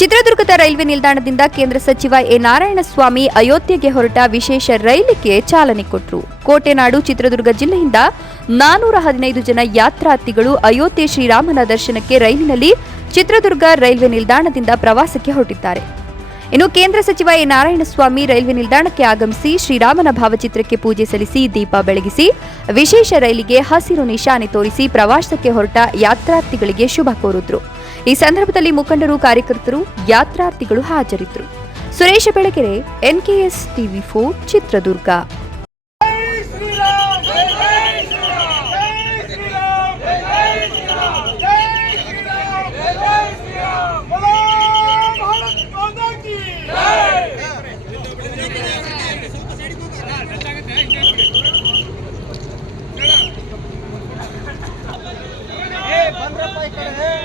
ಚಿತ್ರದುರ್ಗದ ರೈಲ್ವೆ ನಿಲ್ದಾಣದಿಂದ ಕೇಂದ್ರ ಸಚಿವ ಎ. ನಾರಾಯಣಸ್ವಾಮಿ ಅಯೋಧ್ಯೆಗೆ ಹೊರಟ ವಿಶೇಷ ರೈಲಿಗೆ ಚಾಲನೆ ಕೊಟ್ಟರು ಕೋಟೆನಾಡು, ಚಿತ್ರದುರ್ಗ ಜಿಲ್ಲೆಯಿಂದ ನಾನೂರ ಹದಿನೈದು ಜನ ಯಾತ್ರಾರ್ಥಿಗಳು ಅಯೋಧ್ಯೆ ಶ್ರೀರಾಮನ ದರ್ಶನಕ್ಕೆ ರೈಲಿನಲ್ಲಿ ಚಿತ್ರದುರ್ಗ ರೈಲ್ವೆ ನಿಲ್ದಾಣದಿಂದ ಪ್ರವಾಸಕ್ಕೆ ಹೊರಟಿದ್ದಾರೆ. ಇನ್ನು ಕೇಂದ್ರ ಸಚಿವ ಎ. ನಾರಾಯಣಸ್ವಾಮಿ ರೈಲ್ವೆ ನಿಲ್ದಾಣಕ್ಕೆ ಆಗಮಿಸಿ ಶ್ರೀರಾಮನ ಭಾವಚಿತ್ರಕ್ಕೆ ಪೂಜೆ ಸಲ್ಲಿಸಿ ದೀಪ ಬೆಳಗಿಸಿ ವಿಶೇಷ ರೈಲಿಗೆ ಹಸಿರು ನಿಶಾನೆ ತೋರಿಸಿ ಪ್ರವಾಸಕ್ಕೆ ಹೊರಟ ಯಾತ್ರಾರ್ಥಿಗಳಿಗೆ ಶುಭ ಕೋರಿದ್ರು. ಈ ಸಂದರ್ಭದಲ್ಲಿ ಮುಖಂಡರು, ಕಾರ್ಯಕರ್ತರು, ಯಾತ್ರಾರ್ಥಿಗಳು ಹಾಜರಿದ್ದರು. Suresh Belagere, NKS TV four, Chitradurga. ಬಂದ್ರಪ್ಪ ಈ ಕಡೆ.